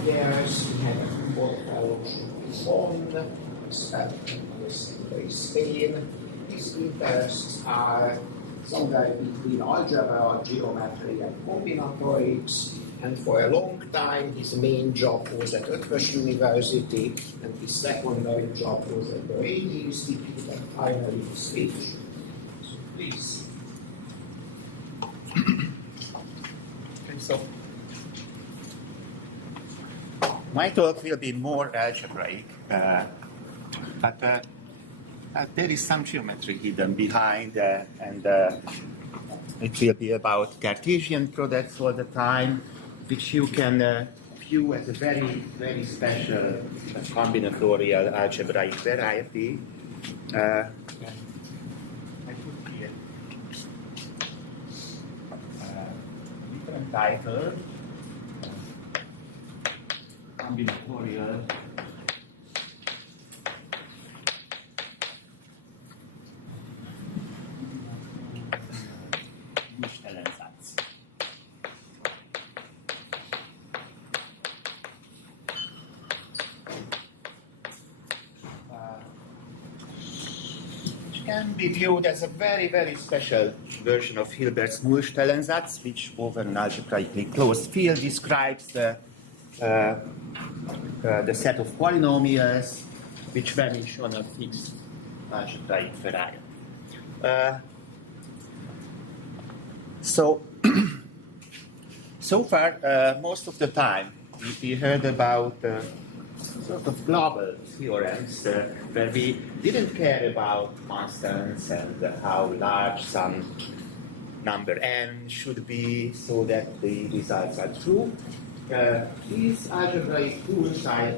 There's we have a fellowship on Spain. His interests are somewhere between algebra, geometry, and combinatorics. And for a long time, his main job was at Eötvös University, and his secondary job was at the Radio Institute, and finally he switched. So please. Okay, so my talk will be more algebraic, but there is some geometry hidden behind, and it will be about Cartesian products all the time, which you can view as a very, very special combinatorial algebraic variety. I put here different title, combinatorial can be viewed as a very, very special version of Hilbert's Nullstellensatz, which over an algebraically closed field describes the set of polynomials which vanish on a fixed algebraic variety. So far, most of the time, we heard about sort of global theorems where we didn't care about constants and how large some number n should be so that the results are true. These algebraic tools I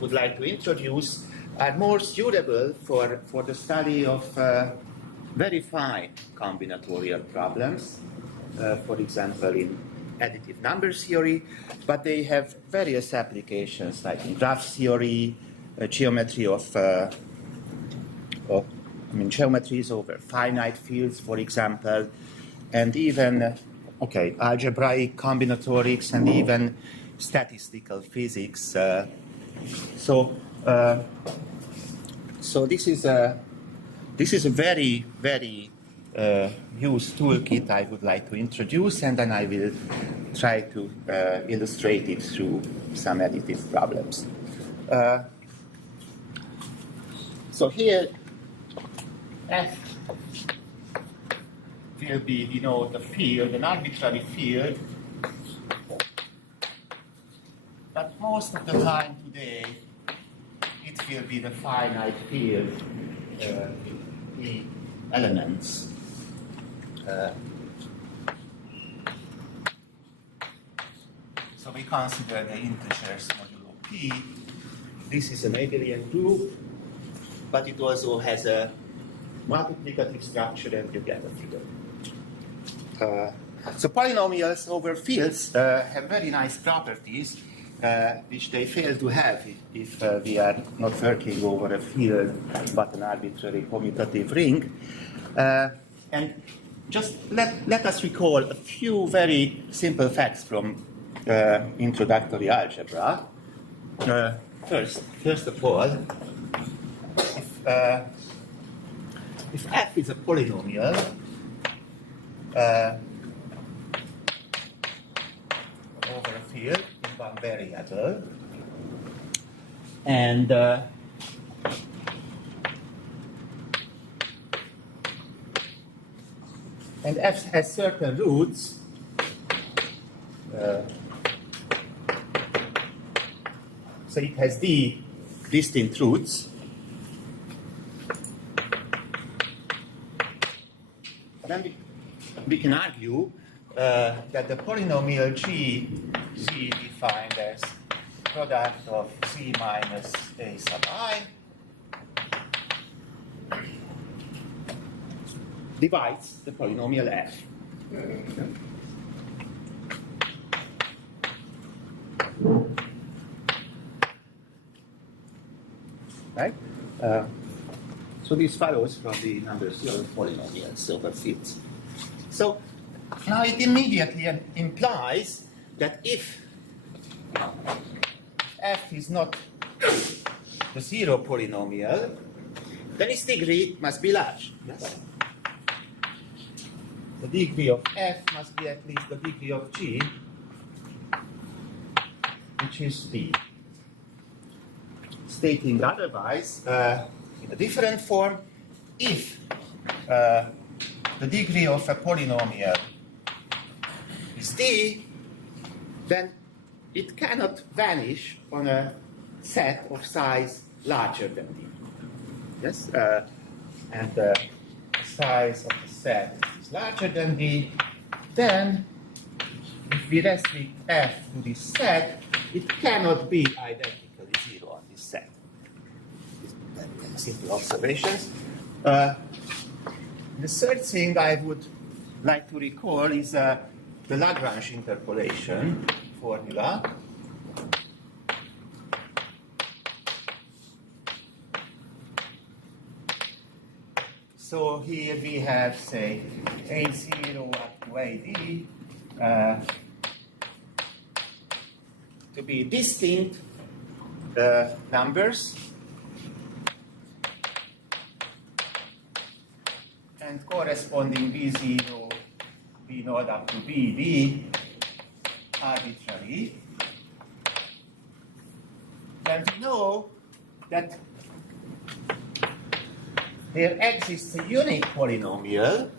would like to introduce are more suitable for the study of very fine combinatorial problems, for example in additive number theory, but they have various applications like in graph theory, geometry geometries over finite fields, for example, and even algebraic combinatorics and even statistical physics. So this is a very, very used toolkit I would like to introduce, and then I will try to illustrate it through some additive problems. So here, F will denote a field, an arbitrary field, but most of the time today it will be the finite field with the elements. So we consider the integers modulo p. This is an abelian group, but it also has a multiplicative structure, and you get a figure. So polynomials over fields have very nice properties, which they fail to have if we are not working over a field but an arbitrary commutative ring. And just let us recall a few very simple facts from introductory algebra. First of all, if f is a polynomial, over a field in one variable, and f has certain roots, so it has d distinct roots, then we can argue that the polynomial g defined as product of c minus a sub I divides the polynomial f. Right? So this follows from the number theorem of polynomials over fields. So now it immediately implies that if f is not the zero polynomial, then its degree must be large. Yes? The degree of f must be at least the degree of g, which is d. Stating otherwise, in a different form, if the degree of a polynomial is d, then it cannot vanish on a set of size larger than d. Yes? And the size of the set is larger than d, then if we restrict f to this set, it cannot be identically zero on this set. Simple observations. The third thing I would like to recall is the Lagrange interpolation formula. So here we have, say, A0 up to AD to be distinct numbers and corresponding B0, B0 up to BD arbitrary. And we know that there exists a unique polynomial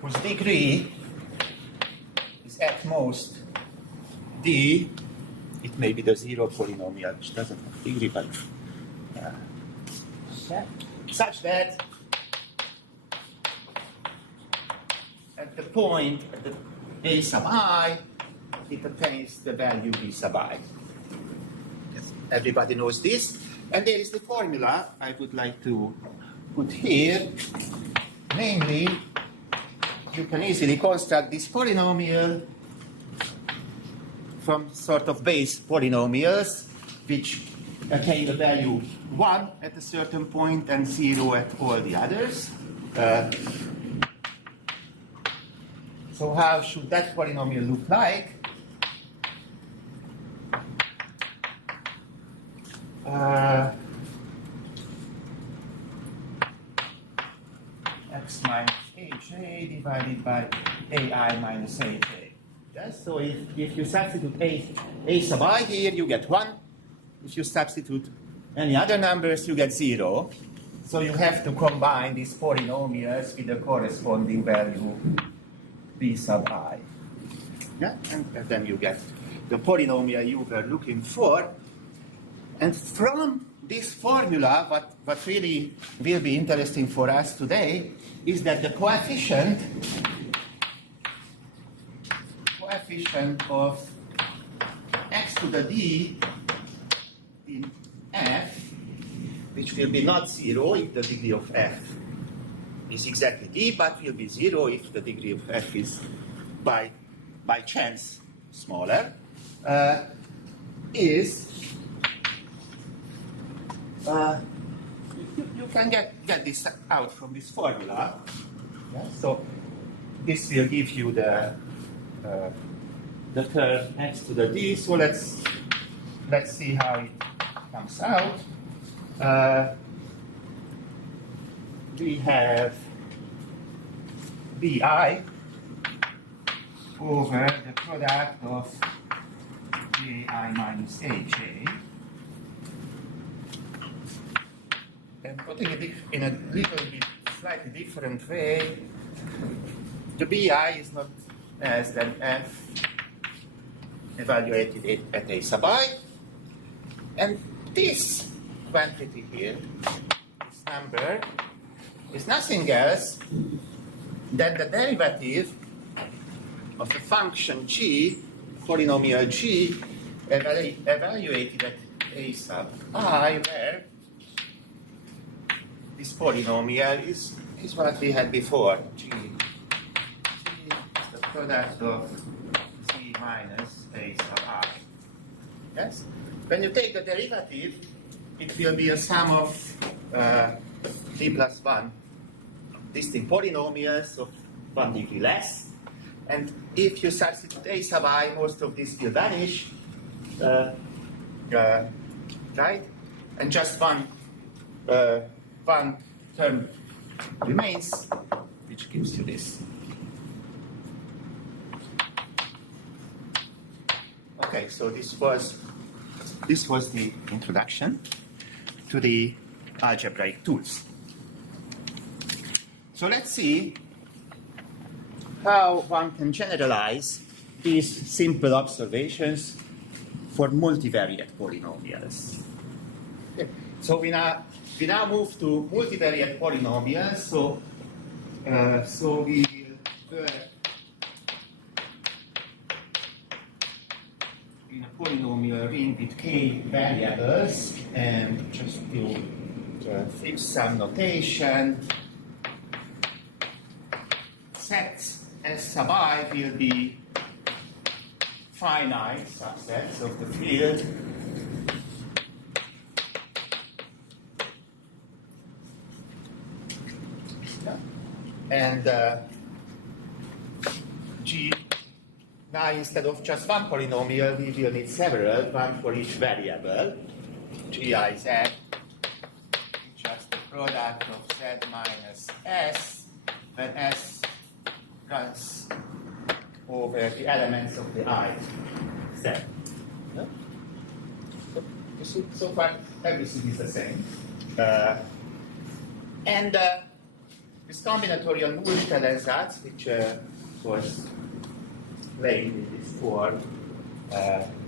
whose degree is at most d. It may be the zero polynomial, which doesn't have degree, but such that at the point at the a sub I, it attains the value b sub I. Yes. Everybody knows this. And there is the formula I would like to put here. Namely, you can easily construct this polynomial from sort of base polynomials which attain the value 1 at a certain point and 0 at all the others. So how should that polynomial look like? X minus HA divided by AI minus HA. Yes? So if you substitute A sub I here, you get 1. If you substitute any other numbers, you get 0. So you have to combine these polynomials with the corresponding value B sub I. Yeah? And then you get the polynomial you were looking for. And from this formula, what really will be interesting for us today is that the coefficient of x to the d in f, which will be not 0 if the degree of f is exactly d, but will be 0 if the degree of f is by chance smaller, is you can get this out from this formula. Yeah? So this will give you the term x to the d. So let's see how it comes out. We have bi over the product of ai minus ha. And putting it in a little bit slightly different way, the bi is not less than f evaluated at a sub I, and this quantity here, this number, is nothing else than the derivative of the function g, polynomial g, evaluated at a sub I, where this polynomial is what we had before. G is the product of c minus a sub I. Yes? When you take the derivative, it will be a sum of d plus 1 distinct polynomials of 1 degree less. And if you substitute a sub I, most of this will vanish, right? And just one term remains, which gives you this. Okay, so this was the introduction to the algebraic tools. So let's see how one can generalize these simple observations for multivariate polynomials. Okay. So we now move to multivariate polynomials. So we will work in a polynomial ring with k variables, and just to fix some notation, sets S sub I will be finite subsets of the field and G. Now instead of just one polynomial, we will need several, one for each variable. Gi z, just the product of z minus s, when s runs over the elements of the I set. Yeah? So far, everything is the same. And this combinatorial Nullstellensatz, which was laid in this form,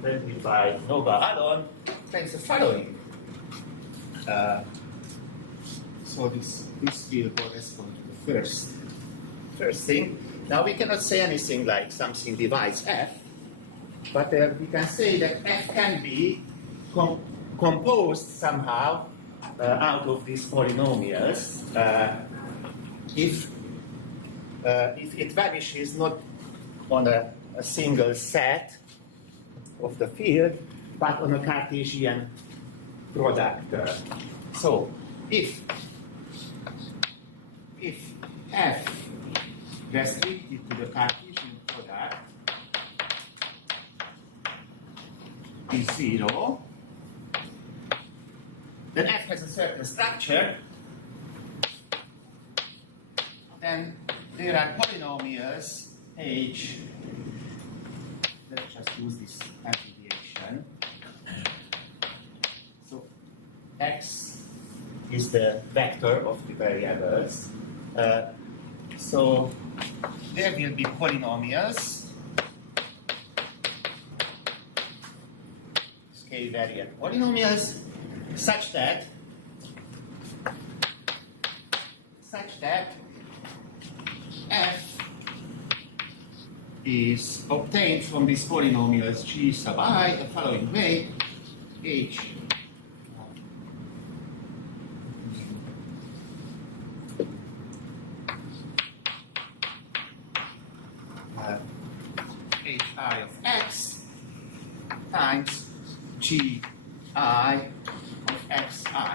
written by Nova Alon, claims the following. So this will correspond to the first thing. Now we cannot say anything like something divides f, but we can say that f can be composed somehow out of these polynomials if it vanishes not on a single set of the field, but on a Cartesian product. So if f restricted to the Cartesian product is 0, then f has a certain structure, then there are polynomials h, let's just use this abbreviation. So x is the vector of the variables. So there will be polynomials, scale variant polynomials, such that f is obtained from these polynomials g sub I the following way: h hi of x times gi of xi.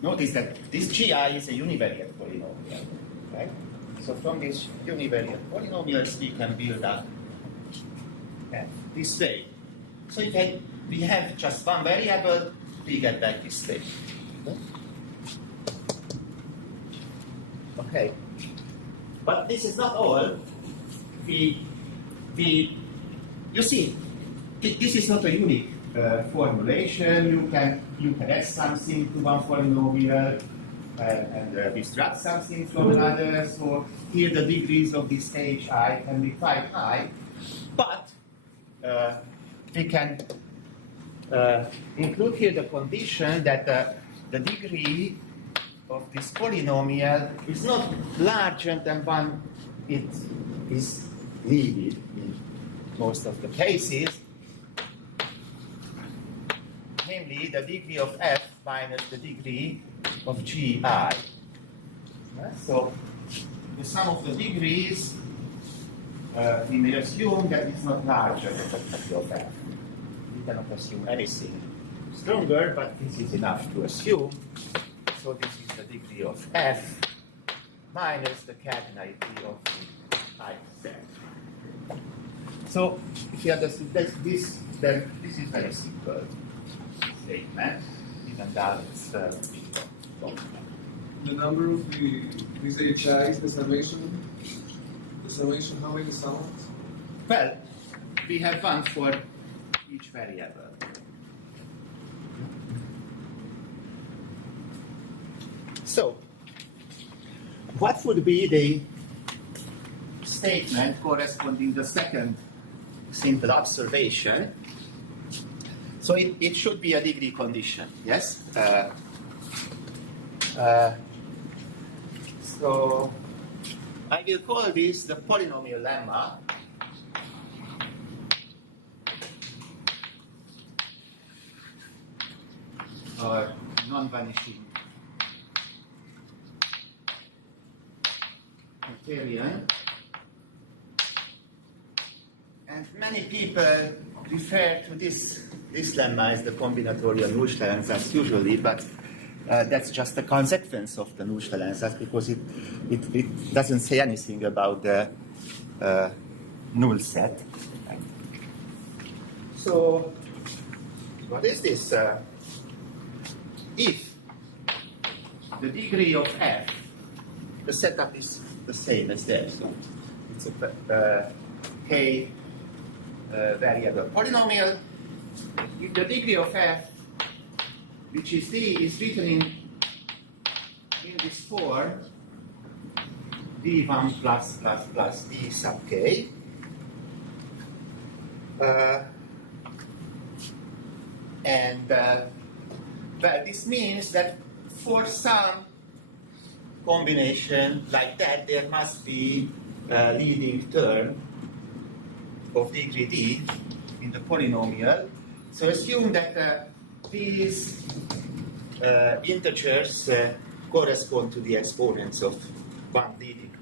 Notice that this gi is a univariate polynomial, right? So from these univariate polynomials, we can build up f this way. So if we have just one variable, we get back this state. Okay. But this is not all. You see, this is not a unique formulation. You can add something to one polynomial and distract something from another. So here the degrees of this hi can be quite high, but we can include here the condition that the degree of this polynomial is not larger than one it is needed in most of the cases, namely the degree of f minus the degree of gi. So the sum of the degrees, we may assume that it's not larger than the degree of f. We cannot assume anything stronger, but this is enough to assume. So this is the degree of f minus the cardinality of the I set. So if you understand this, then this is very simple statement, even though it's the number of these HIs, the summation, how many sums? well, we have one for each variable. So, what would be the statement corresponding to the second simple observation? So it should be a degree condition, yes? So I will call this the polynomial lemma. Or non-vanishing criterion. And many people refer to this lemma as the combinatorial Nullstellensatz usually, but that's just a consequence of the Nullstellensatz because it doesn't say anything about the null set. So, what is this? If the degree of f, the setup is the same as there, so it's a k variable polynomial. If the degree of f, which is d, is written in this form, d1 plus d sub k, well, this means that for some combination like that, there must be a leading term of degree d in the polynomial. So assume that these integers correspond to the exponents of one leading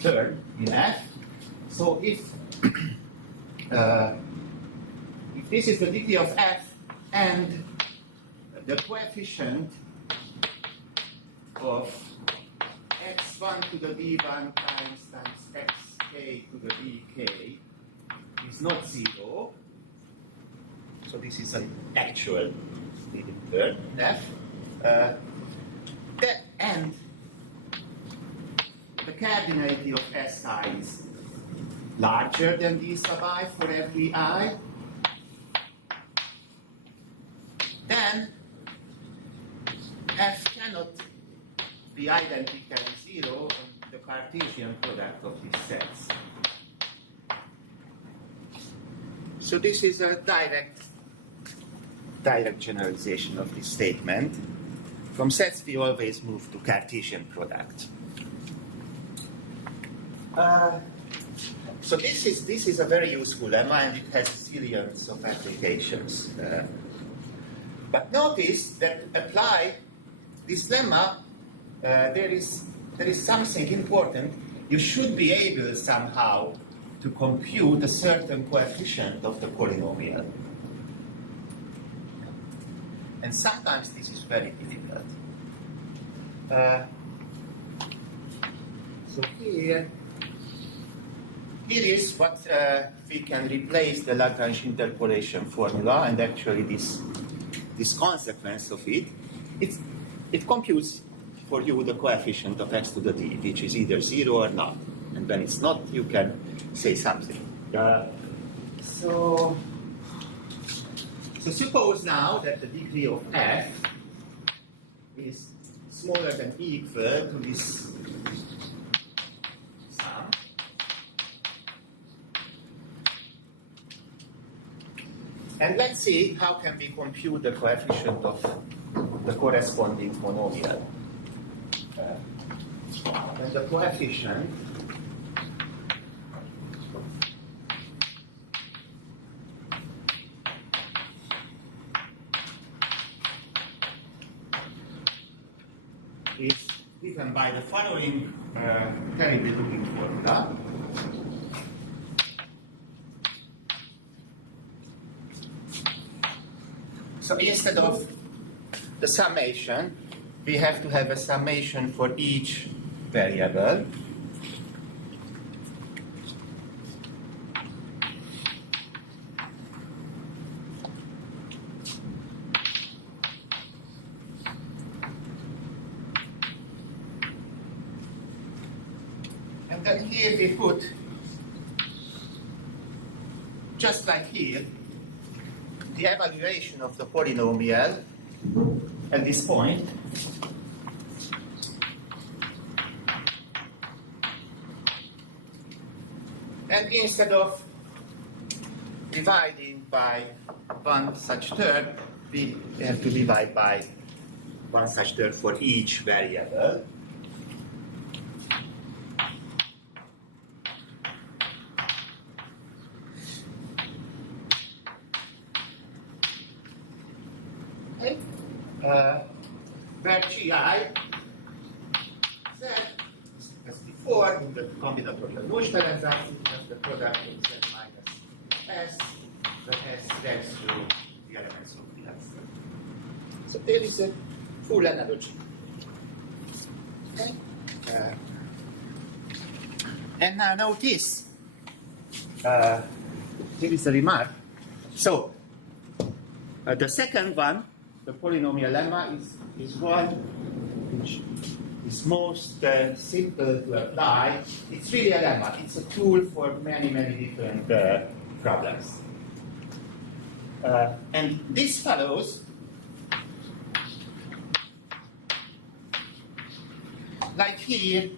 term in f. So if this is the degree of f and the coefficient of x1 to the d1 times xk to the dk is not 0, so this is an actual leading term in f, and the cardinality of Si is larger than d sub I for every I, then f cannot be identically 0 in the Cartesian product of these sets. So this is a direct generalization of this statement. From sets we always move to Cartesian product. So this is a very useful lemma and it has zillions of applications. But notice that apply this lemma, there is something important. You should be able somehow to compute a certain coefficient of the polynomial. And sometimes this is very difficult. So here is what we can replace the Lagrange interpolation formula, and actually this consequence of it computes for you the coefficient of x to the d, which is either 0 or not. And when it's not, you can say something. So suppose now that the degree of f is smaller than or equal to this sum. And let's see how can we compute the coefficient of the corresponding monomial. And the coefficient is given by the following terribly looking formula. So instead of the summation, we have to have a summation for each variable. And here we put, just like here, the evaluation of the polynomial at this point. And instead of dividing by one such term, we have to divide by one such term for each variable. Where Gi, Z, as before, in the combinatorial Neutralisation, as the product in Z minus S, the S tends to the elements of the S. So there is a full analogy. Okay? And now notice, here is a remark. So, the second one, the polynomial lemma, is one which is most simple to apply. It's really a lemma. It's a tool for many, many different problems. And this follows, like here,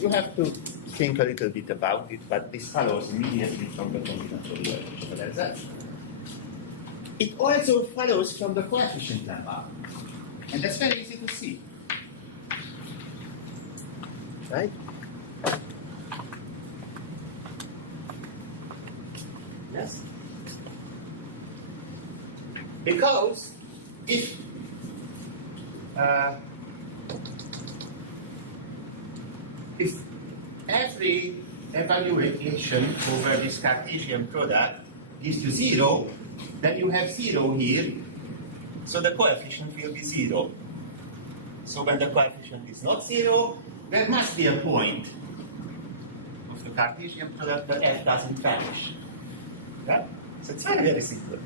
you have to think a little bit about it, but this follows immediately from the combinatorial generalization. It also follows from the coefficient lemma, and that's very easy to see. Right? Yes? Because if every evaluation over this Cartesian product is to 0, then you have 0 here, so the coefficient will be 0. So when the coefficient is not 0, there must be a point of the Cartesian product that f doesn't vanish. Yeah? So it's very, very simple.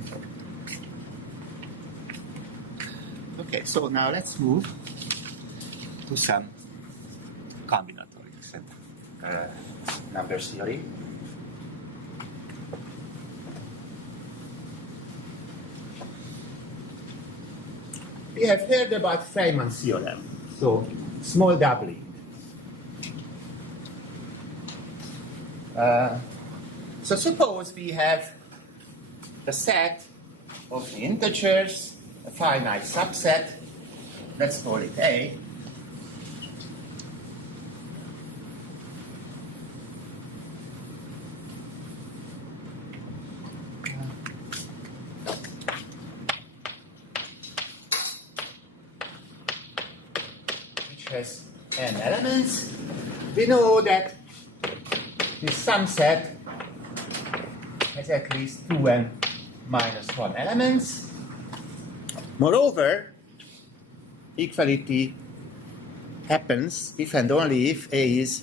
Okay, so now let's move to some combinatorics and number theory. We have heard about Feynman's theorem, so small doubling. So suppose we have a set of the integers, a finite subset, let's call it A. Has n elements. We know that this sum set has at least 2n minus 1 elements. Moreover, equality happens if and only if A is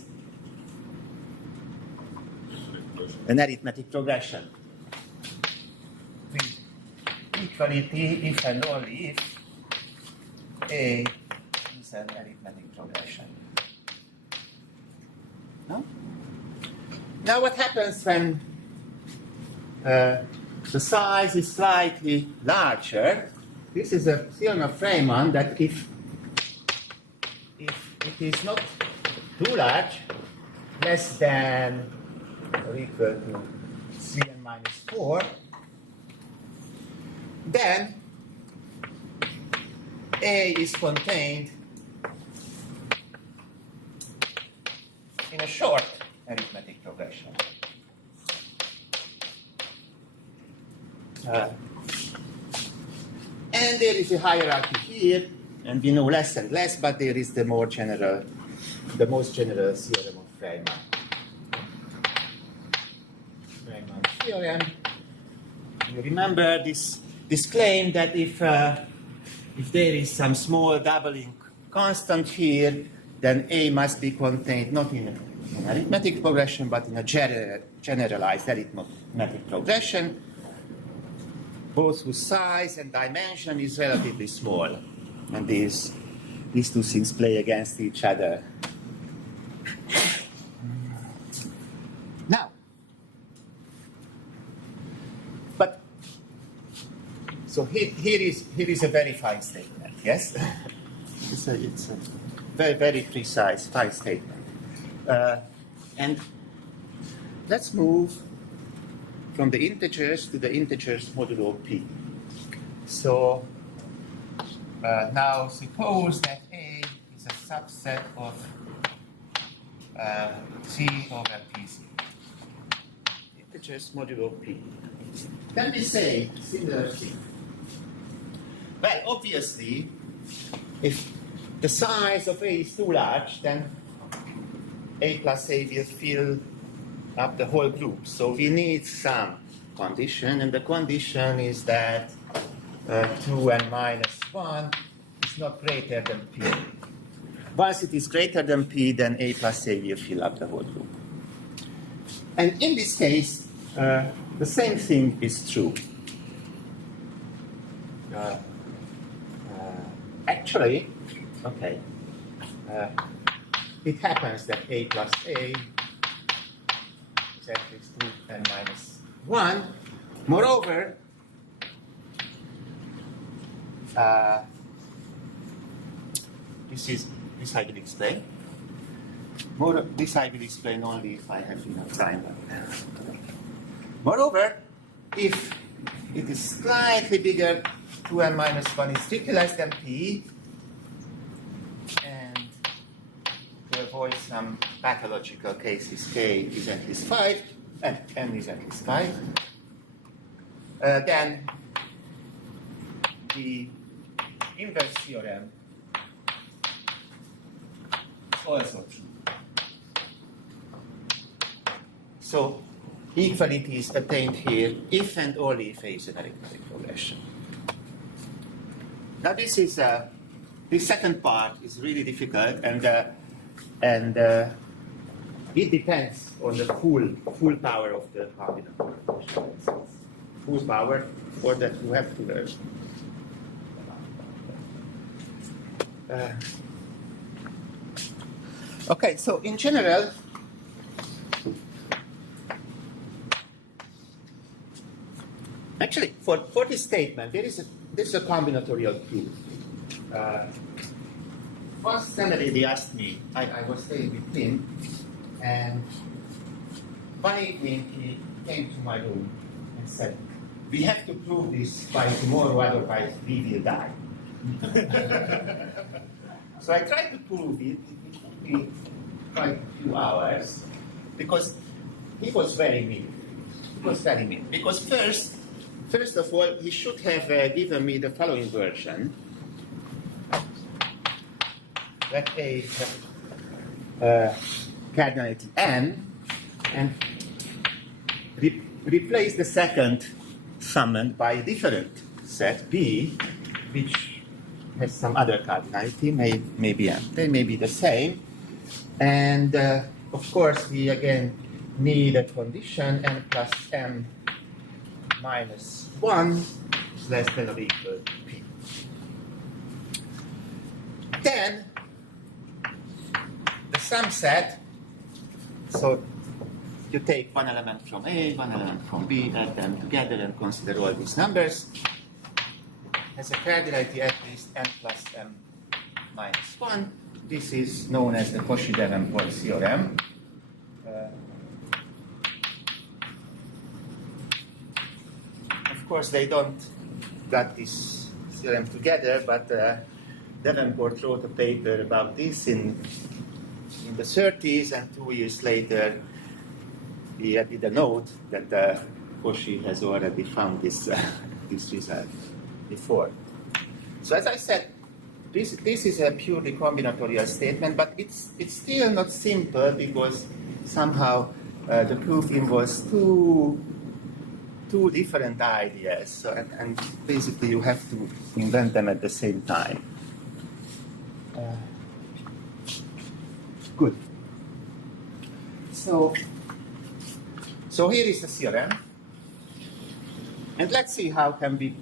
an arithmetic progression. With equality if and only if A an arithmetic progression. No? Now what happens when the size is slightly larger? This is a theorem of Feynman that if it is not too large, less than or equal to 3n minus 4, then A is contained in a short arithmetic progression. And there is a hierarchy here, and we know less and less, but there is the most general theorem of Feynman. Feynman's theorem. You remember this claim that if there is some small doubling constant here, then A must be contained not in an arithmetic progression, but in a generalized arithmetic progression, both whose size and dimension is relatively small. And these two things play against each other. Now, but so here is a very fine statement. Yes, it's a very very precise fine statement, and let's move from the integers to the integers modulo p. So now suppose that A is a subset of C over PC. Integers modulo P. Then we say similar thing. Well, obviously, if the size of A is too large, then A plus A will fill up the whole group. So we need some condition, and the condition is that 2n minus 1 is not greater than P. Once it is greater than P, then A plus A will fill up the whole group. And in this case, the same thing is true. Actually, okay, it happens that A plus A is at least 2n minus 1. Moreover, this I will explain. This I will explain only if I have enough time. Moreover, if it is slightly bigger, 2n minus 1 is strictly less than P, and to avoid some pathological cases, K is at least 5, and N is at least 5, then the inverse theorem is also true. So equality is attained here if and only if A is an arithmetic progression. Now this is this second part is really difficult, and it depends on the full power of the combinatorial. Full power, for that you have to learn. Okay, so in general, actually, for this statement, this is a combinatorial proof. First Saturday they asked me, I was staying with him, and one evening he came to my room and said, "We have to prove this by tomorrow, otherwise we will die." So I tried to prove it. It took me quite a few hours, because he was very mean. Because first of all, he should have given me the following version. Let A have cardinality n, and replace the second summand by a different set B, which has some other cardinality, maybe n. They may be the same. And of course, we again need a condition n plus m minus 1 is less than or equal to P. Then the sum set, so you take one element from A, one element from B, add them together and consider all these numbers, has a cardinality at least n plus m minus 1. This is known as the Cauchy-Davenport theorem. Of course, they don't got this theorem together, but Davenport wrote a paper about this in the 30s, and 2 years later, he added a note that Cauchy has already found this result before. So as I said, this is a purely combinatorial statement, but it's still not simple, because somehow the proof involves two different ideas, so, and basically you have to invent them at the same time. Good. So here is the theorem, and let's see how can we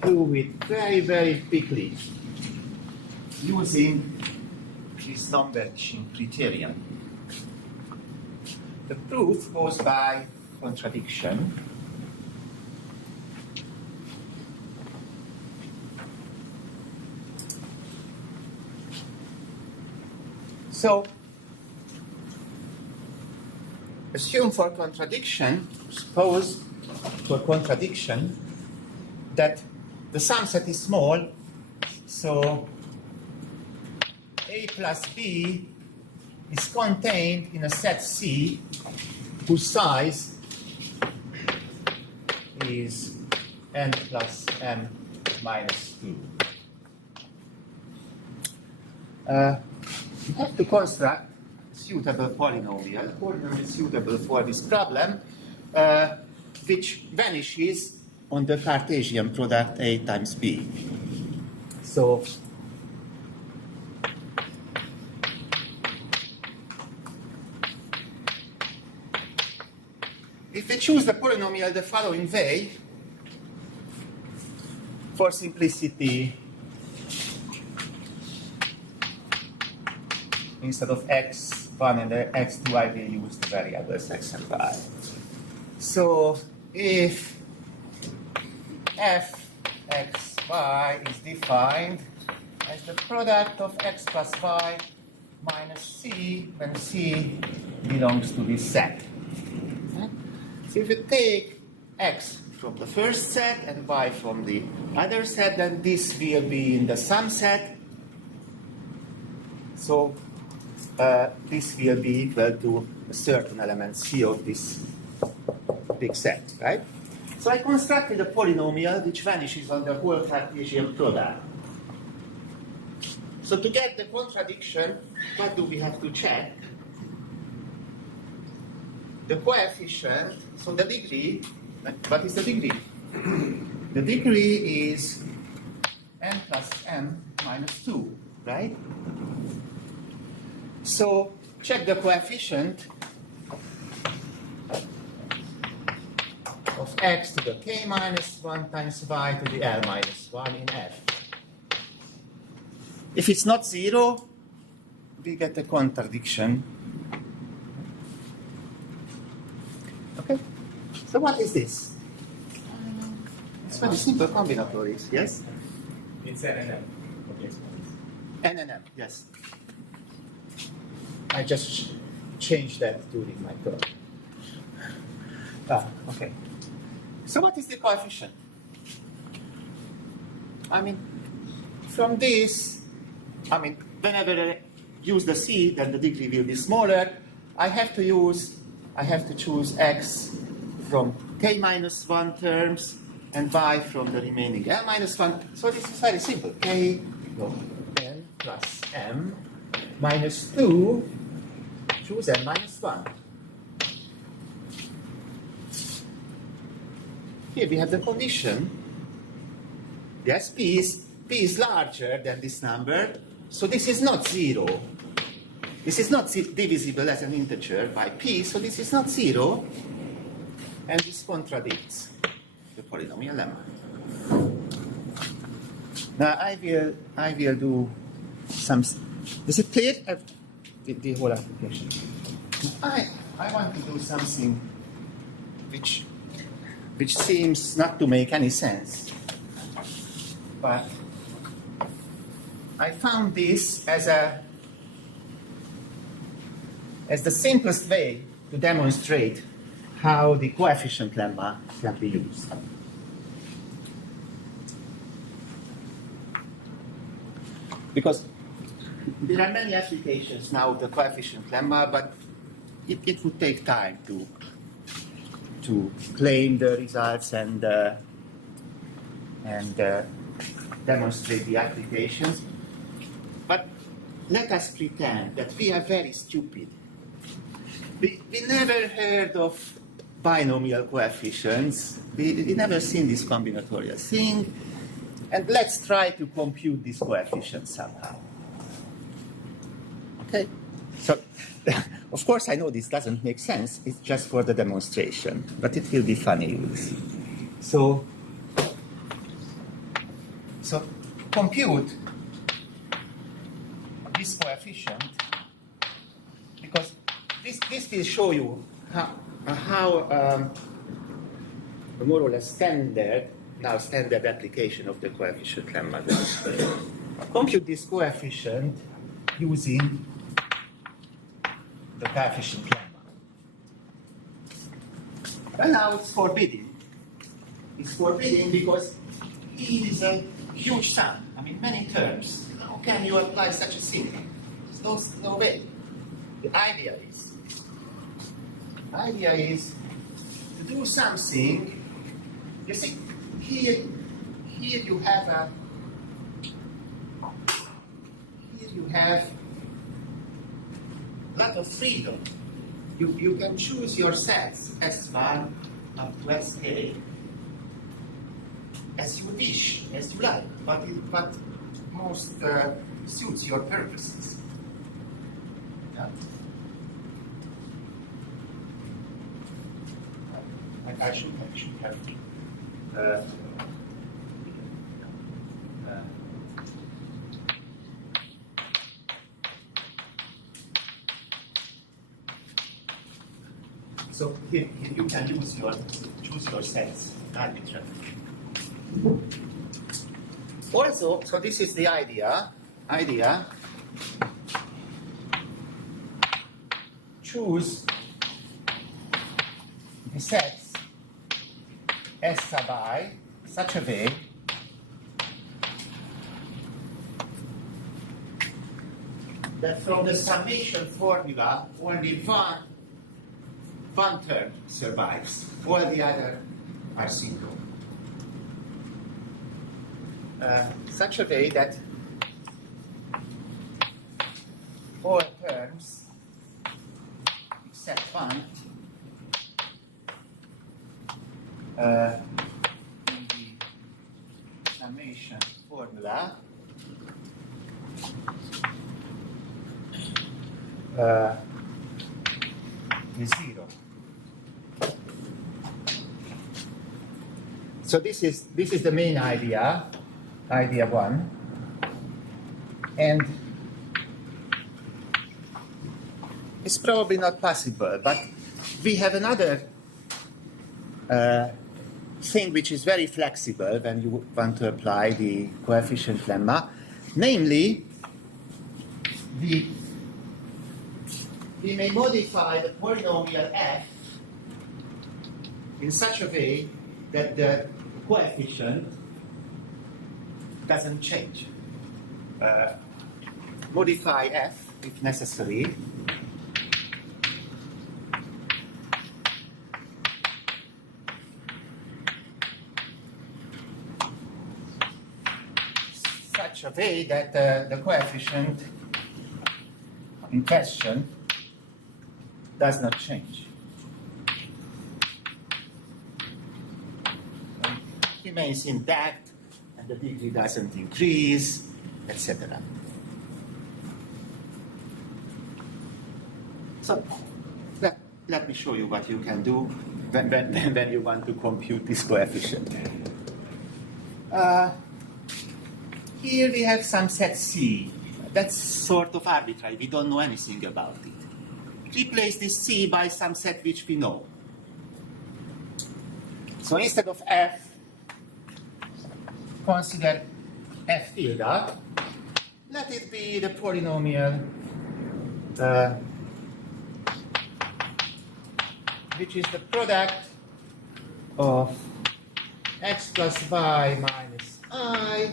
prove it very, very quickly using this number-ching criterion. the proof goes by contradiction. So, assume for contradiction, suppose for contradiction that the sum set is small, so A plus B is contained in a set C whose size is n plus m minus 2. You have to construct suitable polynomial suitable for this problem, which vanishes on the Cartesian product A times B. So, if we choose the polynomial the following way, for simplicity, instead of x1 and x2, I will use the variables x and y. So if fxy is defined as the product of x plus y minus c when c belongs to this set. So if you take x from the first set and y from the other set, then this will be in the sum set. So this will be equal to a certain element c of this big set, right? So I constructed a polynomial which vanishes on the whole Cartesian product. So to get the contradiction, what do we have to check? The coefficient, so the degree, what is the degree? The degree is n plus m minus 2, right? So check the coefficient of x to the k minus 1 times y to the l minus 1 in f. If it's not 0, we get a contradiction. Okay? So what is this? It's very simple combinatorics, yes? It's NNM. NNM, yes. I just changed that during my talk. Okay. So what is the coefficient? I mean, from this, whenever I use the c, then the degree will be smaller. I have to choose x from k minus 1 terms and y from the remaining l minus 1. So this is very simple. K n plus m minus 2, choose n minus 1. Here we have the condition. Yes, p is larger than this number, so this is not 0. This is not divisible as an integer by p, so this is not 0, and this contradicts the polynomial lemma. Now I will do some. Is it clear? The whole application. I want to do something which seems not to make any sense, but I found this as the simplest way to demonstrate how the coefficient lemma can be used. Because there are many applications now of the coefficient lemma, but it would take time to claim the results and demonstrate the applications. But let us pretend that we are very stupid. We never heard of binomial coefficients. We never seen this combinatorial thing. And let's try to compute this coefficient somehow. Okay? So, of course, I know this doesn't make sense. It's just for the demonstration. But it will be funny. So compute this coefficient, because this will show you more or less standard application of the coefficient lemma. Compute this coefficient using the coefficient lemma. And now it's forbidden. It's forbidden because E is a huge sum. I mean, many terms. How can you apply such a thing? There's no way. The idea is to do something. You see, here you have a lot of freedom. You can choose your sets S1 up to Sk as you wish, as you like, but most suits your purposes. Yeah. I should have. So here you can choose your sets arbitrarily. Also, so this is the idea. Choose the sets S sub I such a way that from the summation formula only one term survives, all the other are zero. Such a way that all terms except one in the summation formula is zero. So this is the main idea one, and it's probably not possible, but we have another thing which is very flexible when you want to apply the coefficient lemma, namely we may modify the polynomial f in such a way that the coefficient doesn't change. Modify f if necessary. Such a way that the coefficient in question does not change. It remains intact, and the degree doesn't increase, etc. So let me show you what you can do when you want to compute this coefficient. Here we have some set C. That's sort of arbitrary. We don't know anything about it. Replace this C by some set which we know. So instead of f, consider f tilde. Let it be the polynomial which is the product of x plus y minus I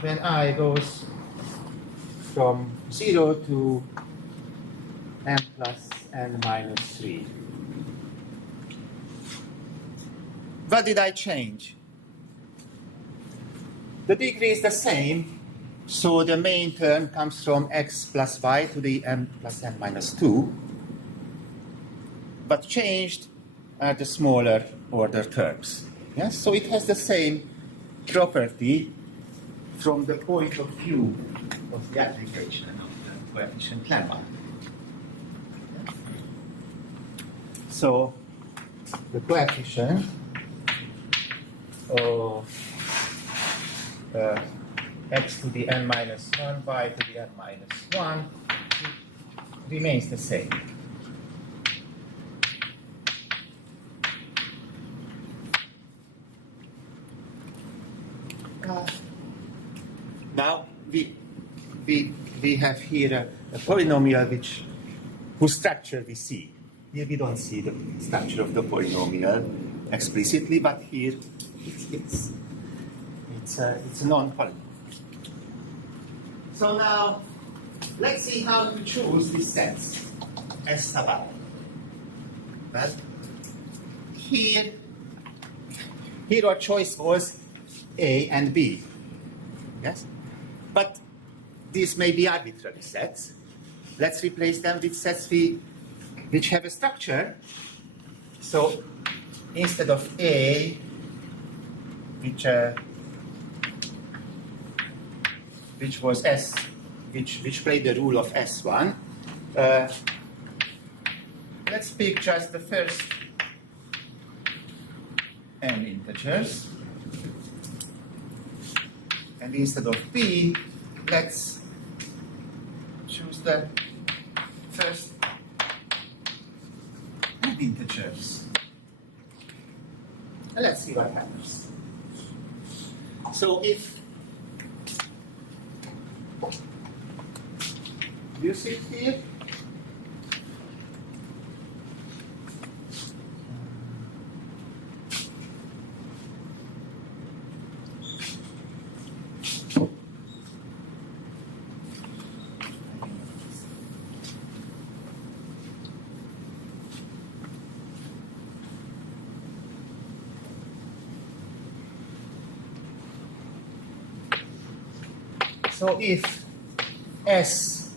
when I goes from 0 to m plus n minus 3. What did I change? The degree is the same, so the main term comes from x plus y to the m plus n minus 2, but changed are the smaller order terms. Yes? So it has the same property from the point of view of the application of the coefficient lemma. So the coefficient of x to the n minus 1, y to the n minus 1 remains the same. Now we have here a polynomial whose structure we see. Here we don't see the structure of the polynomial explicitly, but here it's a non-polynomial. So now let's see how to choose these sets as above. Well, here our choice was A and B. Yes? But these may be arbitrary sets. Let's replace them with sets which have a structure. So instead of A, which was S, which played the rule of S1, let's pick just the first n integers. And instead of B, let's choose the first n integers. And let's see what happens. So if you see it here? So if S1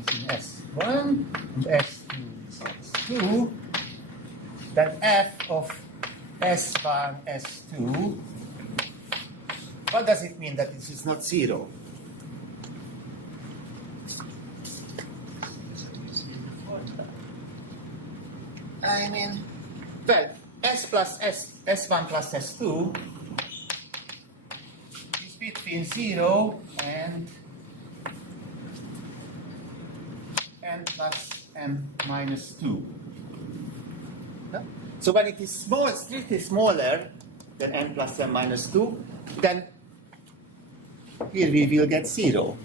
is in S1 and S2 is S2, then F of S1, S2, what does it mean that this is not 0? I mean, well, S1 plus S2 between 0 and n plus m minus 2. So when it is strictly smaller than n plus m minus 2, then here we will get 0.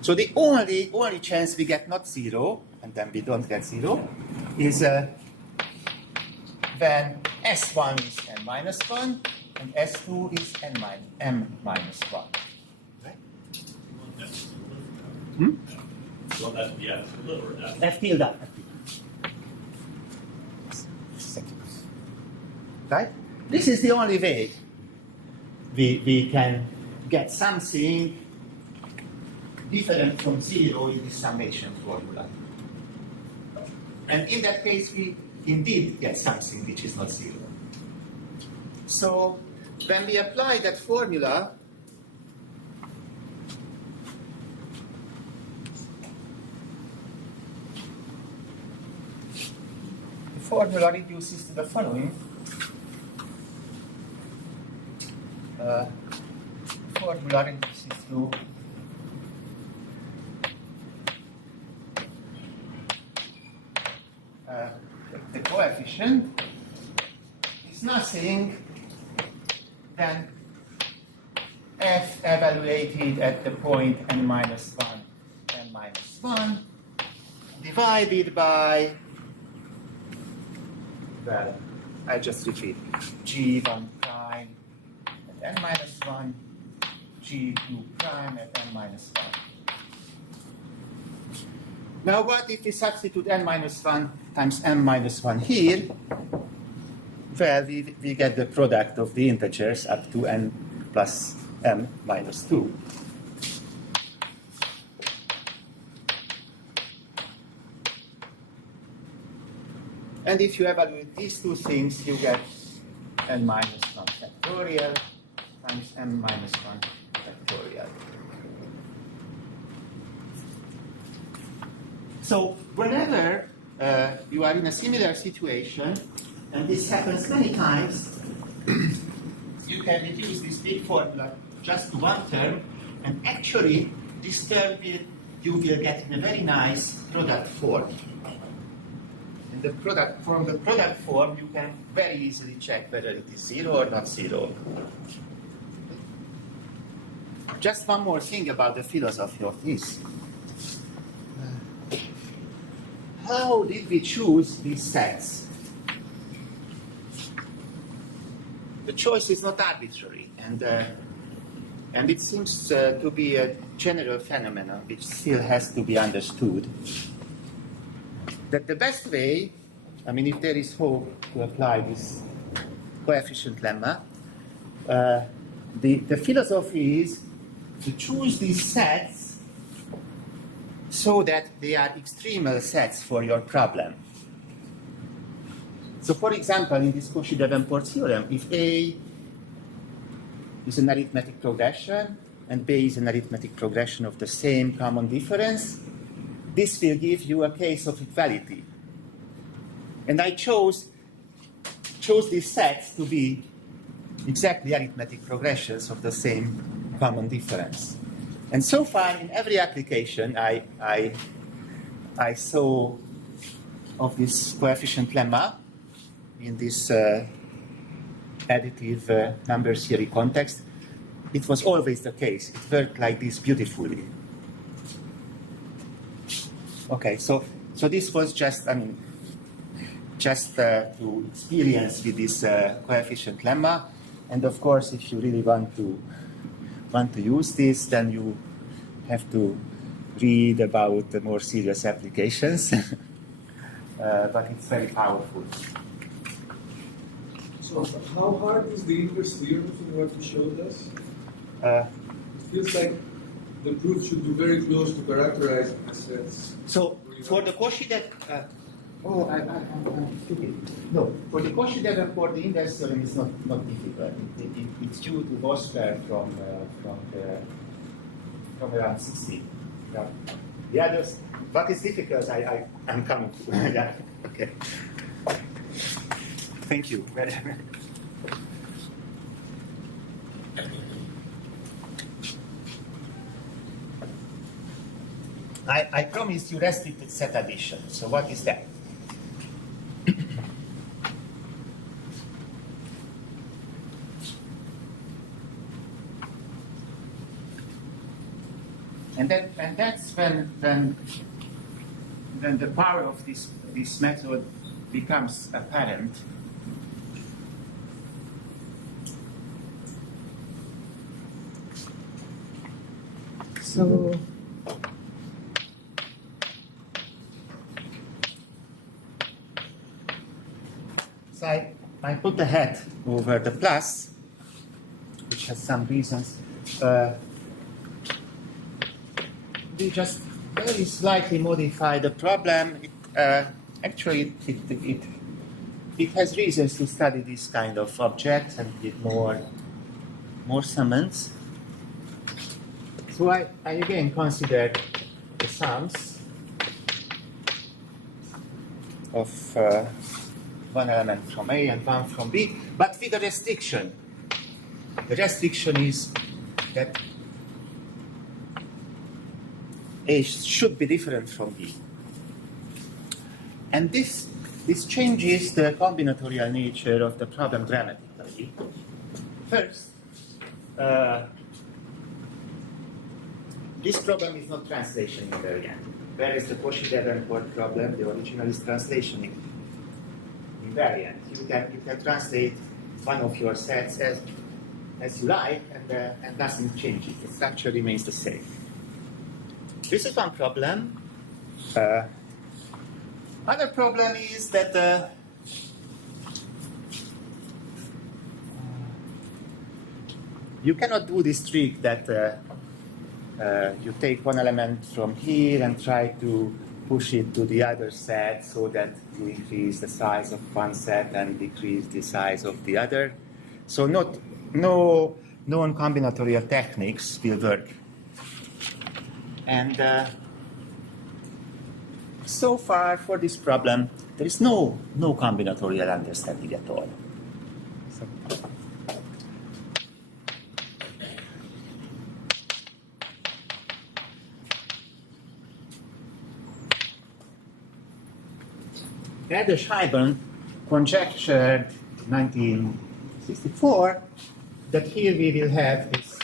So the only chance we get not 0, and then we don't get 0, is when S1 is n minus 1 and S2 is m minus 1. Right? You want that to be absolute or not? F tilde. Right? This is the only way we can get something different from 0 in this summation formula. And in that case, we indeed get something which is not 0. So when we apply that formula, the formula reduces to the following. Formula reduces to the coefficient is nothing than f evaluated at the point n minus 1 divided by, well, I just repeat, g1 prime at n minus 1, g2 prime at n minus 1. Now what if we substitute n minus 1 times m minus 1 here? Well, we get the product of the integers up to n plus m minus 2. And if you evaluate these two things, you get n minus 1 factorial times m minus 1 factorial. So whenever you are in a similar situation, and this happens many times, you can reduce this big formula just to one term, and actually this term you will get in a very nice product form. And the product, from the product form, you can very easily check whether it is 0 or not 0. Just one more thing about the philosophy of this. How did we choose these sets? The choice is not arbitrary, and it seems to be a general phenomenon which still has to be understood. That the best way, I mean, if there is hope to apply this coefficient lemma, the philosophy is to choose these sets so that they are extremal sets for your problem. So, for example, in this Cauchy-Davenport theorem, if A is an arithmetic progression and B is an arithmetic progression of the same common difference, this will give you a case of equality. And I chose these sets to be exactly arithmetic progressions of the same common difference. And so far, in every application I saw of this coefficient lemma in this additive number theory context, it was always the case. It worked like this beautifully. Okay, so this was just, I mean, just to experience with this coefficient lemma. And of course, if you really want to use this, then you have to read about the more serious applications. But it's very powerful. So how hard is the inverse theorem from what you showed us? It feels like the proof should be very close to characterizing the sets. So for the Cauchy that I'm stupid. No, for the Cauchy-Davenport, the inverse theorem is not difficult. It's due to Vosper from around 60. Yeah. The others, what is difficult, I'm coming to. Yeah. Okay. Thank you. I promised you restricted set addition. So what is that? And that's when the power of this method becomes apparent. So I put the hat over the plus, which has some reasons. We just very slightly modify the problem. Actually, it has reasons to study this kind of objects and give more summands. So I again consider the sums of one element from A and one from B, but with a restriction. The restriction is that A should be different from B. And this changes the combinatorial nature of the problem grammatically. First, this problem is not translation invariant, whereas the Cauchy-Davenport problem, the original, is translation invariant. You can translate one of your sets as you like, and nothing changes. The structure remains the same. This is one problem. Other problem is that you cannot do this trick that you take one element from here and try to push it to the other set so that you increase the size of one set and decrease the size of the other. So no non-combinatorial techniques will work. And so far for this problem, there is no combinatorial understanding at all. So, Scheiben conjectured in 1964 that here we will have this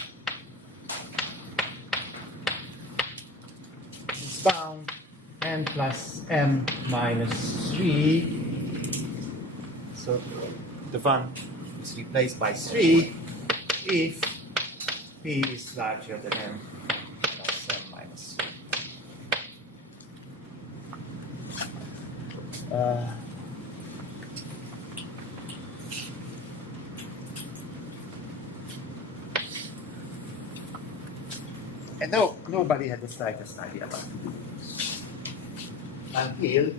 bound n plus m minus 3. So the one is replaced by 3 if p is larger than m plus m minus 3. And nobody had the slightest idea about it. Until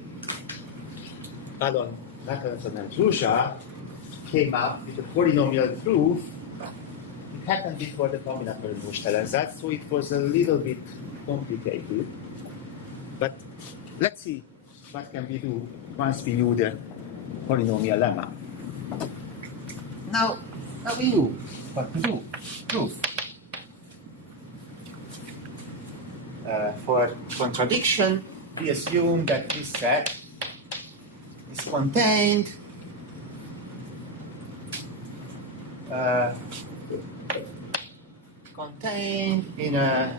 Alon, Nathanson, and Drusha came up with a polynomial proof. It happened before the combinatorial Musterensatz, so it was a little bit complicated. But let's see what can we do once we knew the polynomial lemma. Now we knew what to do. Proof. For contradiction, we assume that this set is contained in a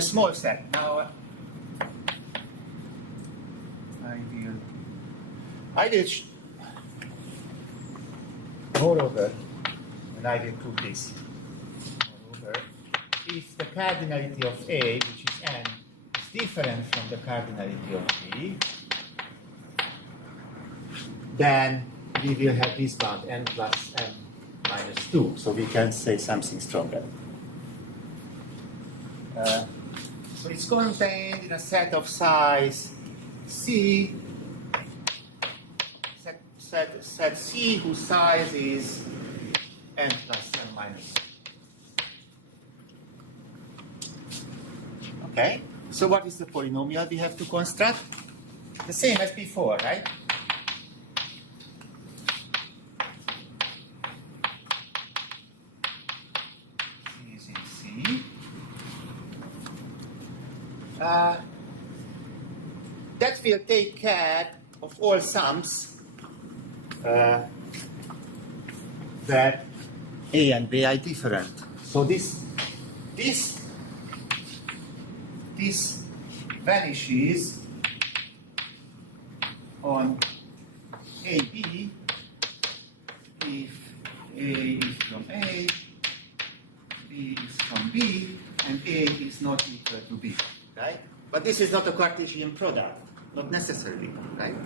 small set. Now I will moreover, and I will prove this. Moreover, if the cardinality of A, which is n, is different from the cardinality of B, then we will have this bound n plus m minus 2. So we can say something stronger. So it's contained in a set of size C, set C whose size is n plus n minus 2. Okay, so what is the polynomial we have to construct? The same as before, right? C is in C. That will take care of all sums that A and B are different. So this vanishes on AB if A is from A, B is from B, and A is not equal to B, right? But this is not a Cartesian product, not necessarily, right?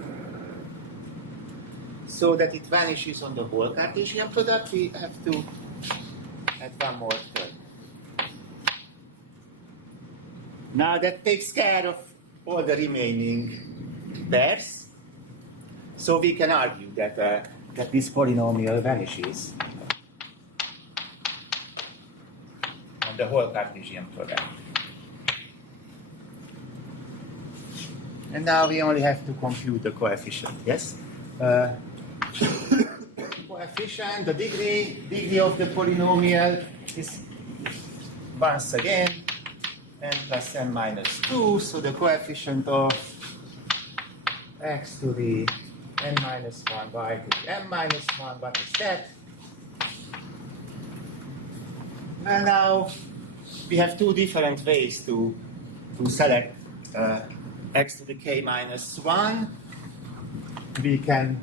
So that it vanishes on the whole Cartesian product, we have to add one more term. Now that takes care of all the remaining pairs. So we can argue that this polynomial vanishes on the whole Cartesian product. And now we only have to compute the coefficient, yes? Coefficient, the degree of the polynomial is once again n plus n minus 2, so the coefficient of x to the n minus 1, y to the m minus 1, what is that? And now we have two different ways to select x to the k minus 1. We can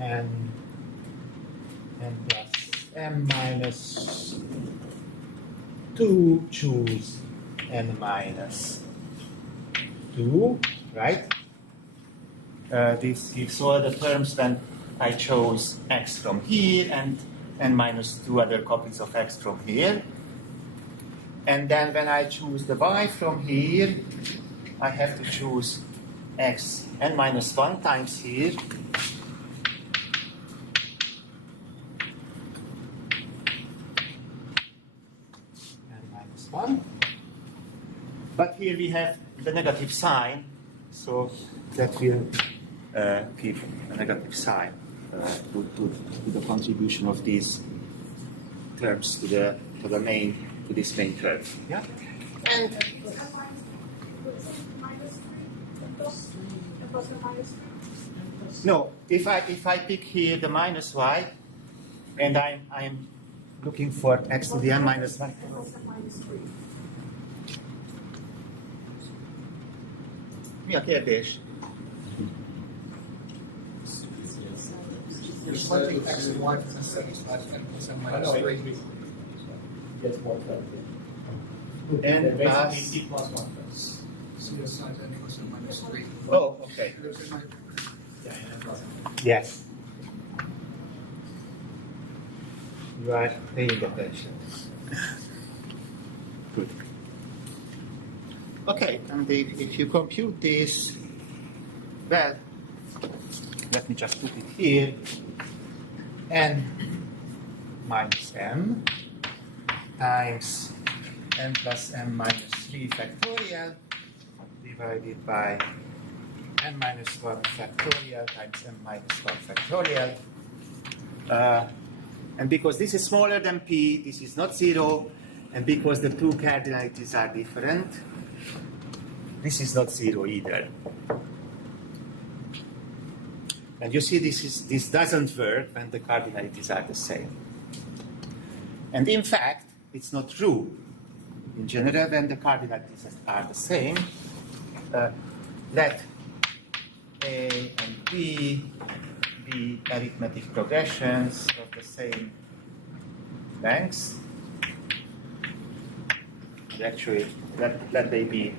n plus m minus 2 choose n minus 2, right? This gives all the terms when I chose x from here and n minus 2 other copies of x from here. And then when I choose the y from here, I have to choose x n minus 1 times here. N minus 1. But here we have the negative sign, so that will keep a negative sign. to the contribution of these terms to this main curve. Yeah. And no, if I pick here the minus y, and I'm looking for x to the n minus 1. Mi a kérdés? You're switching x and y to the same slash n plus n minus 3. Gets more credit. N plus. C plus 1 plus. C times n plus n minus 3. Oh, okay. Yeah, and N plus N. Yes. You are paying attention. Good. Okay, and if you compute this, well, let me just put it here. N minus m times n plus m minus 3 factorial divided by n minus 1 factorial times m minus 1 factorial. And because this is smaller than p, this is not 0, and because the two cardinalities are different, this is not 0 either. And you see this doesn't work when the cardinalities are the same. And in fact, it's not true. In general, when the cardinalities are the same, let A and B be arithmetic progressions of the same lengths. And actually, let they be.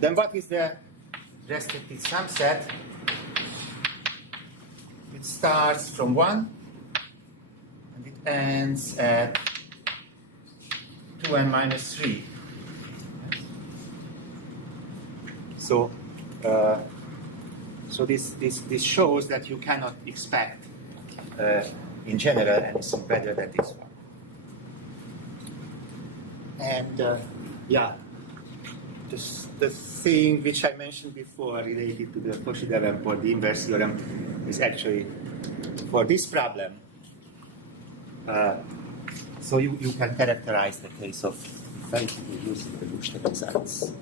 Then what is the restricted sum set? It starts from 1 and it ends at 2n minus 3. So this shows that you cannot expect in general anything better than this one. And the thing which I mentioned before related to the Cauchy-Davenport, the inverse theorem, is actually for this problem. So you can characterize the case of verification using the Buchner results.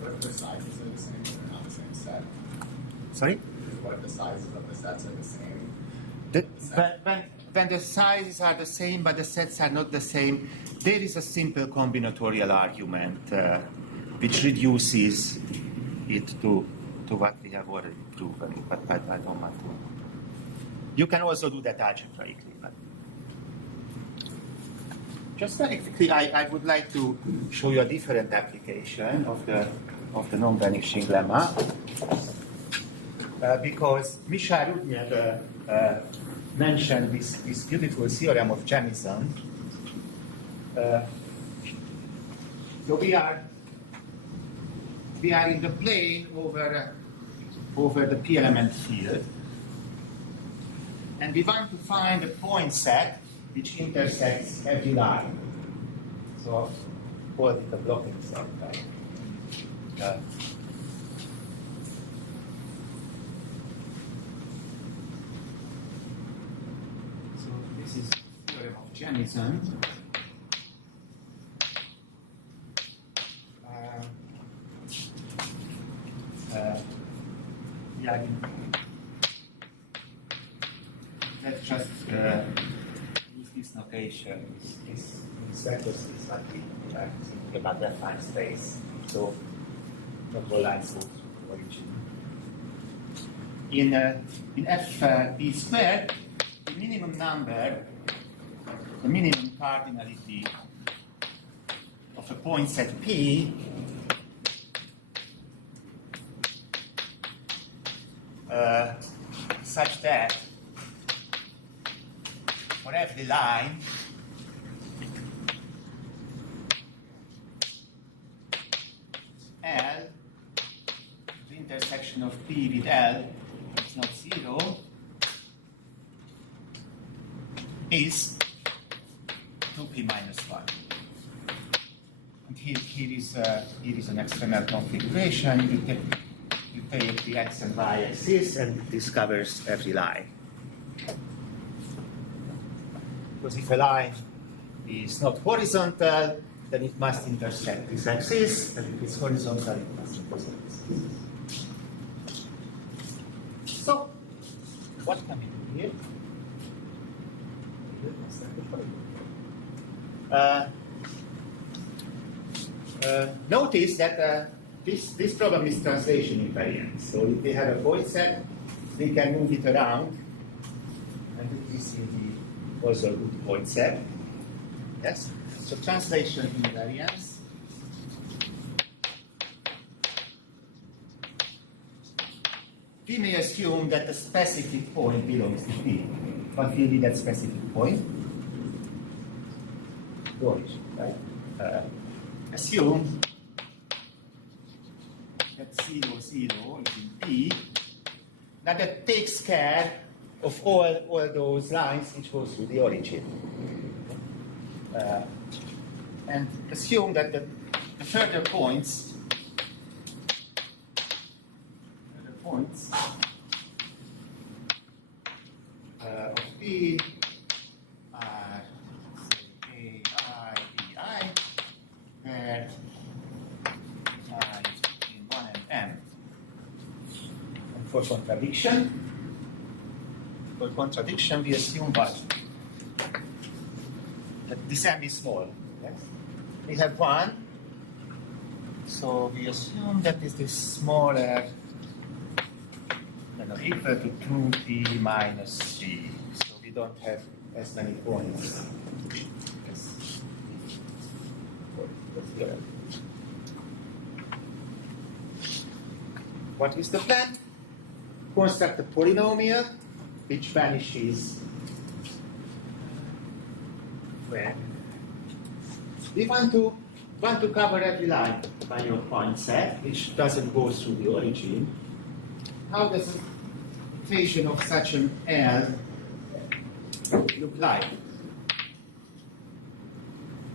What if the sizes are the same but they're not the same set? Sorry? What if the sizes of the sets are the same? When the sizes are the same but the sets are not the same, there is a simple combinatorial argument which reduces it to what we have already proven, but I don't want to. You can also do that algebraically. But just very quickly, I would like to show you a different application of the non-vanishing lemma, because Michal Rudnev mentioned this beautiful theorem of Jamison. So we are in the plane over the p-element field, and we want to find a point set which intersects every line. So call it the blocking set, right? So this is the theorem of Jamison. Let's just use this notation. This vector is what we are thinking about defined space. So not all lines go through origin. In FB squared, the minimum number, the minimum cardinality of a point set P such that for every line L, the intersection of P with L is not 0, is 2P minus 1. here is an external configuration. You take the x and y axis and it discovers every line. Because if a line is not horizontal, then it must intersect this axis, and if it's horizontal, it must intersect this axis. So, what can we do here? Notice that this problem is translation invariant. So if we have a point set, we can move it around, and this will be also a good point set. Yes? So translation invariance. We may assume that a specific point belongs to P. What will be that specific point? The origin, right? Assume that 0, 0 is in P. Now that takes care of all those lines which go through the origin. And assume that the further points of P are, say, A, I, B, I, where I is between 1 and M. And for contradiction, we assume what? That this M is small. Yes? We have 1, so we assume that this is smaller than or equal to 2P minus 3. So we don't have as many points as here. What is the plan? Construct a polynomial which vanishes when we want to cover every line by your point set, which doesn't go through the origin. How does an equation of such an L look like? It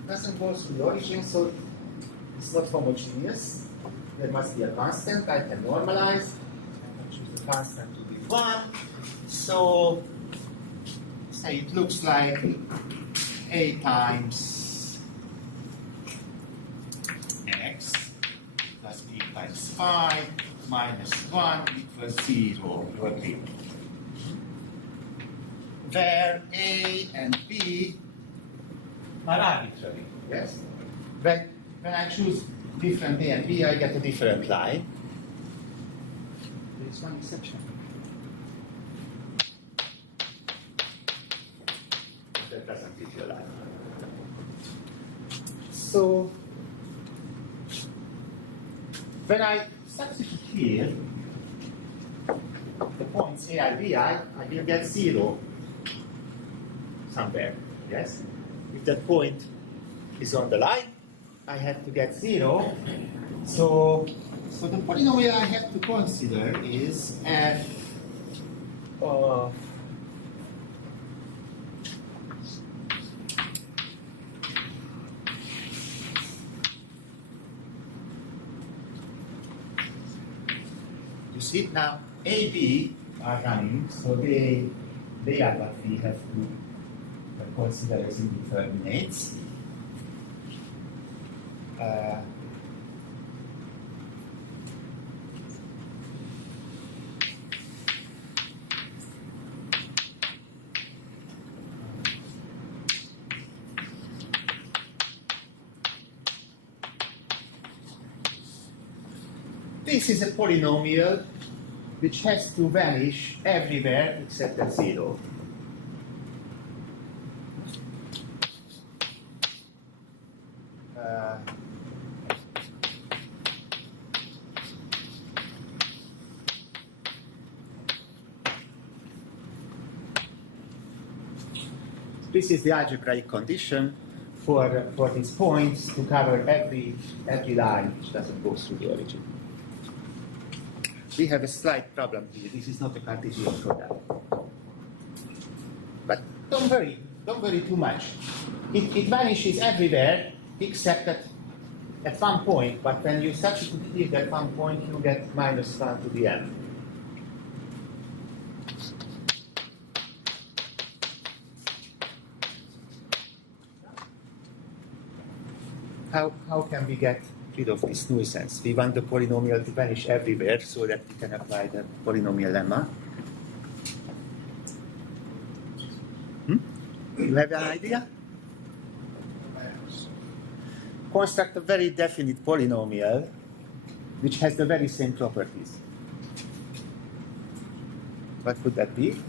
doesn't go through the origin, so it's not homogeneous. There must be a constant. I can normalize. I can choose the constant to be 1. So, say it looks like A times x plus B times 5 minus 1 equals 0. You agree? Where A and B are arbitrary. Yes? When I choose different A and B, I get a different line. There is one exception. That doesn't give you a line. So, when I substitute here the points A and B, I will get 0 somewhere. Yes? If that point is on the line, I have to get 0. So the polynomial I have to consider is f of you see now A, B are running, so they are what we have to consider as indeterminates. This is a polynomial which has to vanish everywhere except at 0. This is the algebraic condition for these points to cover every line which doesn't go through the origin. We have a slight problem here. This is not a Cartesian product. But don't worry too much. It vanishes everywhere except at at one point, but when you substitute it at one point, you get minus 1 to the n. How can we get rid of this nuisance? We want the polynomial to vanish everywhere so that we can apply the polynomial lemma. You have an idea? Construct a very definite polynomial which has the very same properties. What would that be?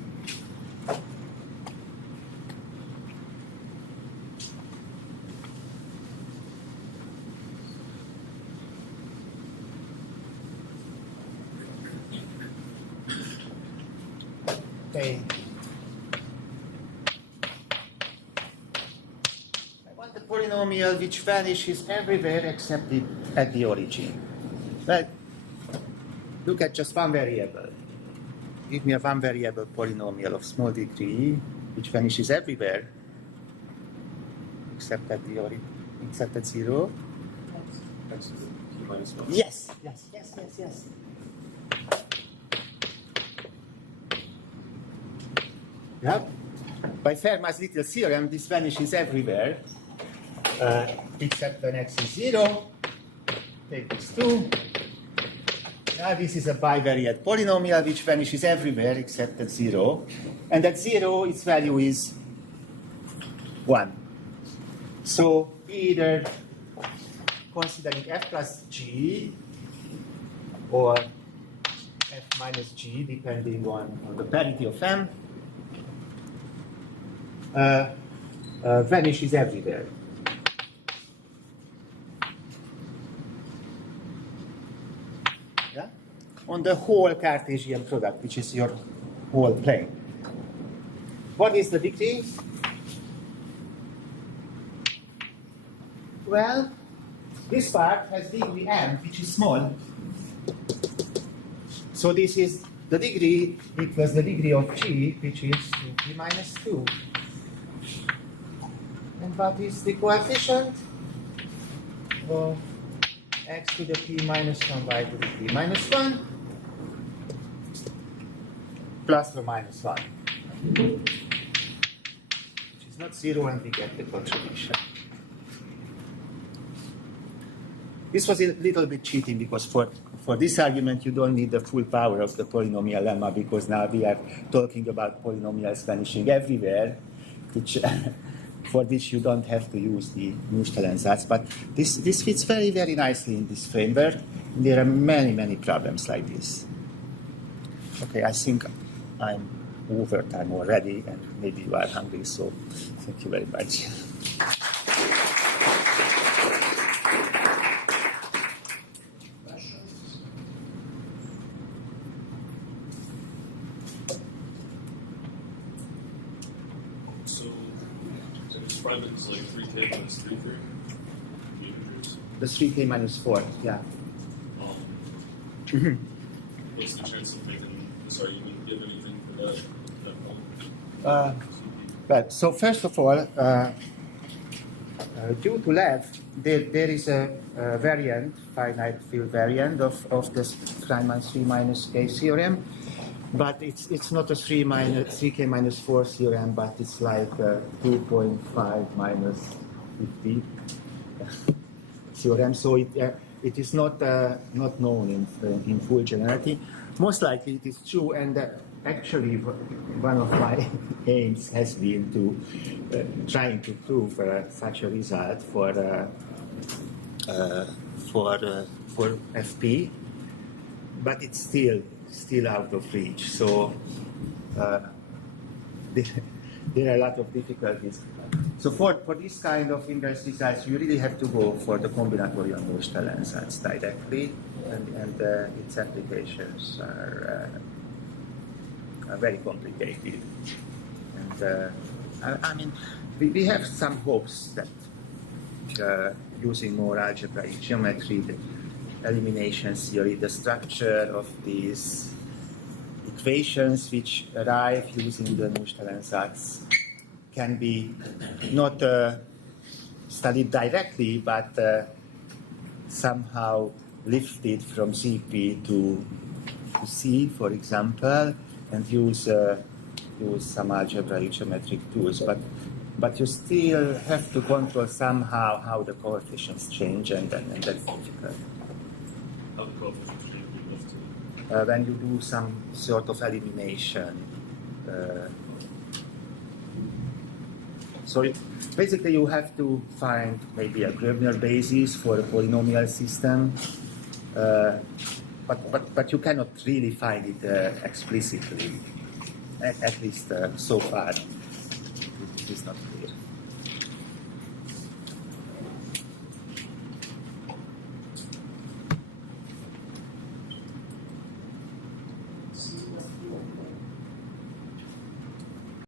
Okay. I want a polynomial which vanishes everywhere except at the origin. Well, look at just one variable. Give me a one variable polynomial of small degree which vanishes everywhere except at the origin, except at 0. X is p minus 1. Yes. Yeah. By Fermat's little theorem, this vanishes everywhere, except when x is 0. Take this 2. Now this is a bivariate polynomial which vanishes everywhere except at 0. And at 0, its value is 1. So either considering f plus g or f minus g, depending on the parity of m, vanishes everywhere. Yeah? On the whole Cartesian product, which is your whole plane. What is the degree? Well, this part has degree m, which is small. So this is the degree equals the degree of g, which is 2p minus 2. And what is the coefficient of x to the p minus 1 y to the p minus 1 plus or minus 1, which is not 0, and we get the contribution. This was a little bit cheating because for this argument you don't need the full power of the polynomial lemma, because now we are talking about polynomials vanishing everywhere, which for which you don't have to use the Nullstellensatz. But this fits very, very nicely in this framework. There are many, many problems like this. Okay, I think I'm over time already, and maybe you are hungry, so thank you very much. It's like 3k minus 3 for meters. The 3k minus 4, yeah. What's the chance of making this argument? Do you have anything for that point? So first of all, due to Lev, there is a variant, finite field variant of this Feynman 3 minus k theorem, but it's not a 3k minus 4 theorem, but it's like 2.5 minus 50 theorem. So it is not known in full generality. Most likely it is true, and actually one of my aims has been to trying to prove such a result for FP, but it's still out of reach. So there are a lot of difficulties. So for this kind of inverse results, you really have to go for the combinatorial Nullstellensatz directly, and its applications are very complicated. And I mean, we have some hopes that using more algebraic geometry, the elimination theory, the structure of these equations which arrive using the Nullstellensatz can be not studied directly, but somehow lifted from CP to C, for example, and use some algebraic geometric tools, but you still have to control somehow how the coefficients change, and that's difficult. How the coefficients change we have to. When you do some sort of elimination. So basically you have to find maybe a Gröbner basis for a polynomial system, but you cannot really find it explicitly, at least so far. It is not